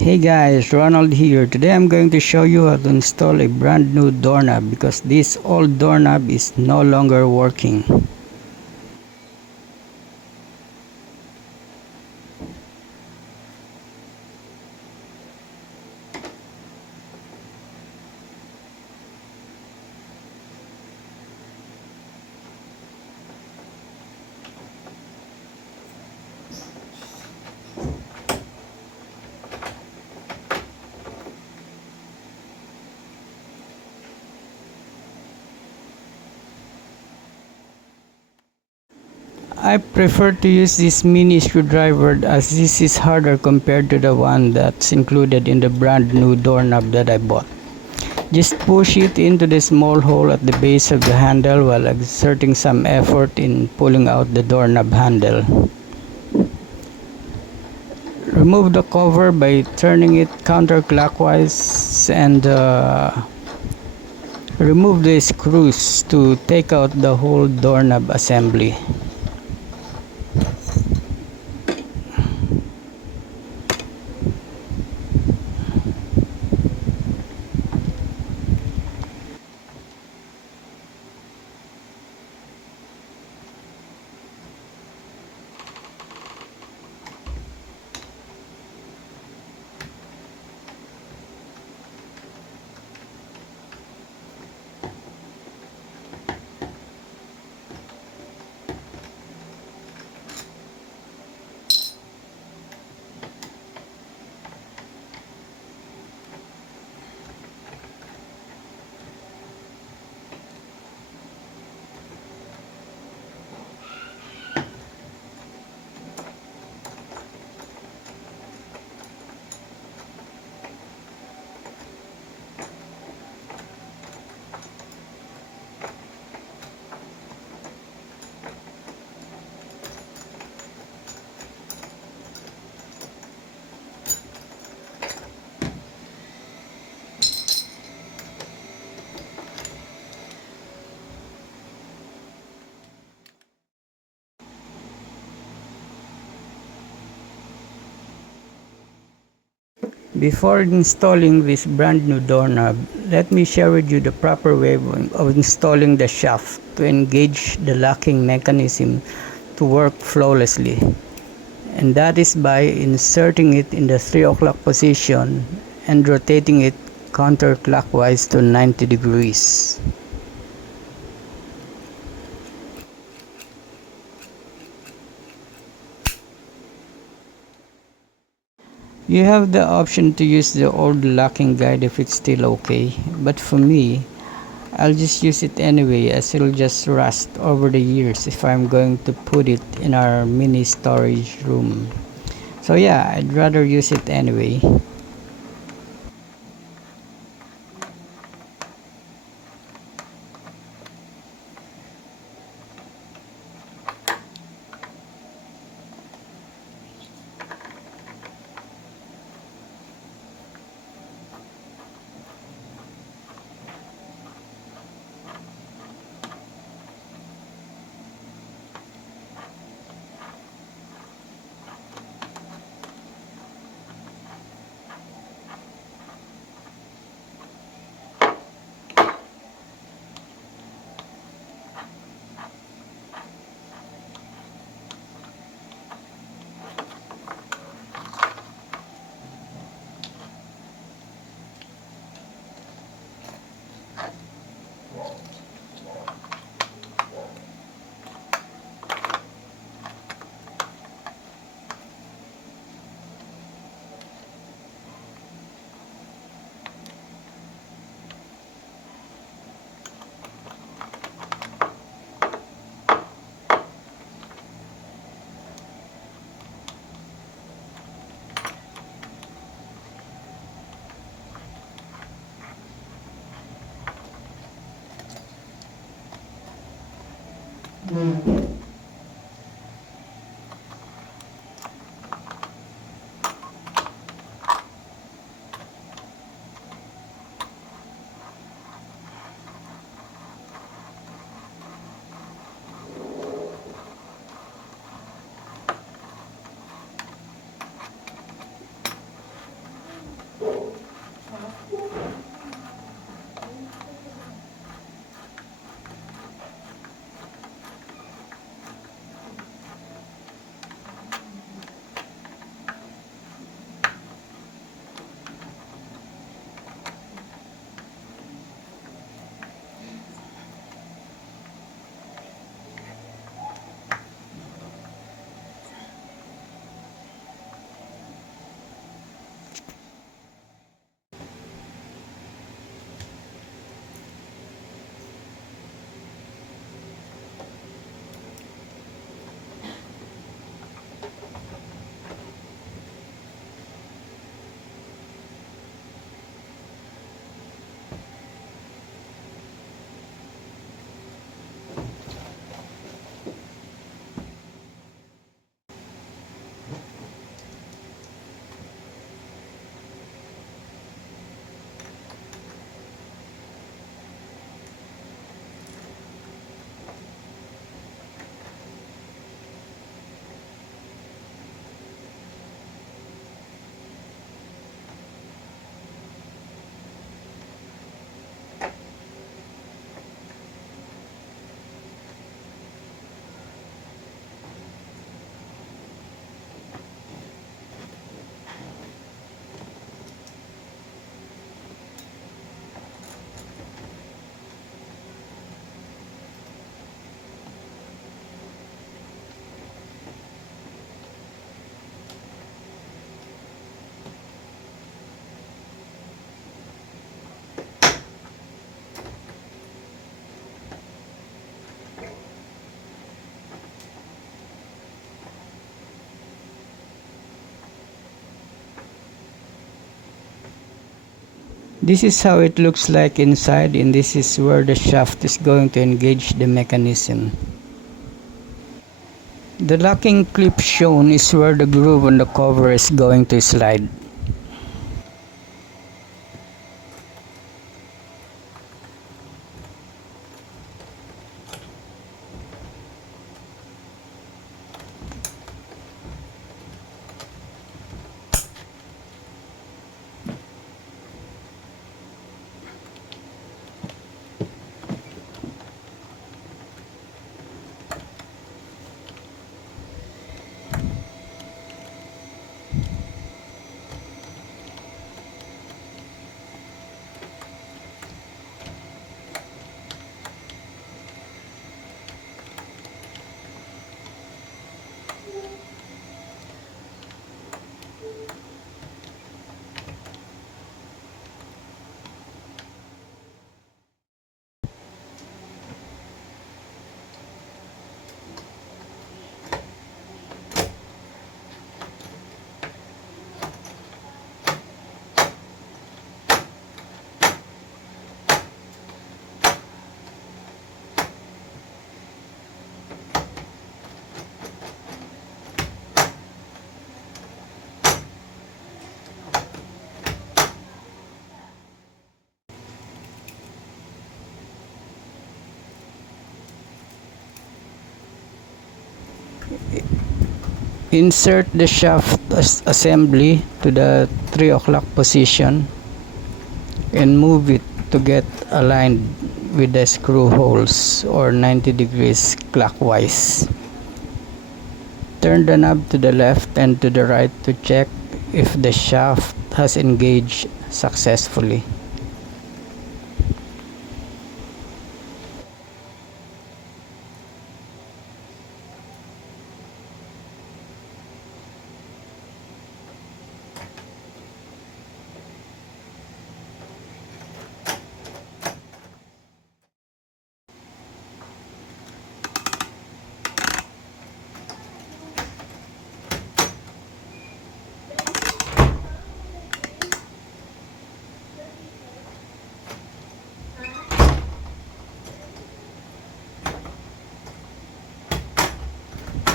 Hey guys, Ronald here. Today I'm going to show you how to install a brand new doorknob because this old doorknob is no longer working. I prefer to use this mini screwdriver as this is harder compared to the one that's included in the brand new doorknob that I bought. Just push it into the small hole at the base of the handle while exerting some effort in pulling out the doorknob handle. Remove the cover by turning it counterclockwise and remove the screws to take out the whole doorknob assembly. Before installing this brand new doorknob, let me share with you the proper way of installing the shaft to engage the locking mechanism to work flawlessly. And that is by inserting it in the 3 o'clock position and rotating it counterclockwise to 90 degrees. You have the option to use the old locking guide if it's still okay, but for me, I'll just use it anyway as it'll just rust over the years if I'm going to put it in our mini storage room. So yeah, I'd rather use it anyway. This is how it looks like inside, and this is where the shaft is going to engage the mechanism. The locking clip shown is where the groove on the cover is going to slide. Insert the shaft assembly to the 3 o'clock position and move it to get aligned with the screw holes or 90 degrees clockwise. Turn the knob to the left and to the right to check if the shaft has engaged successfully.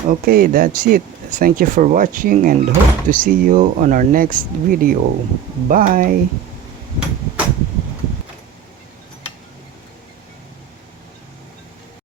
Okay, that's it. Thank you for watching and hope to see you on our next video. Bye!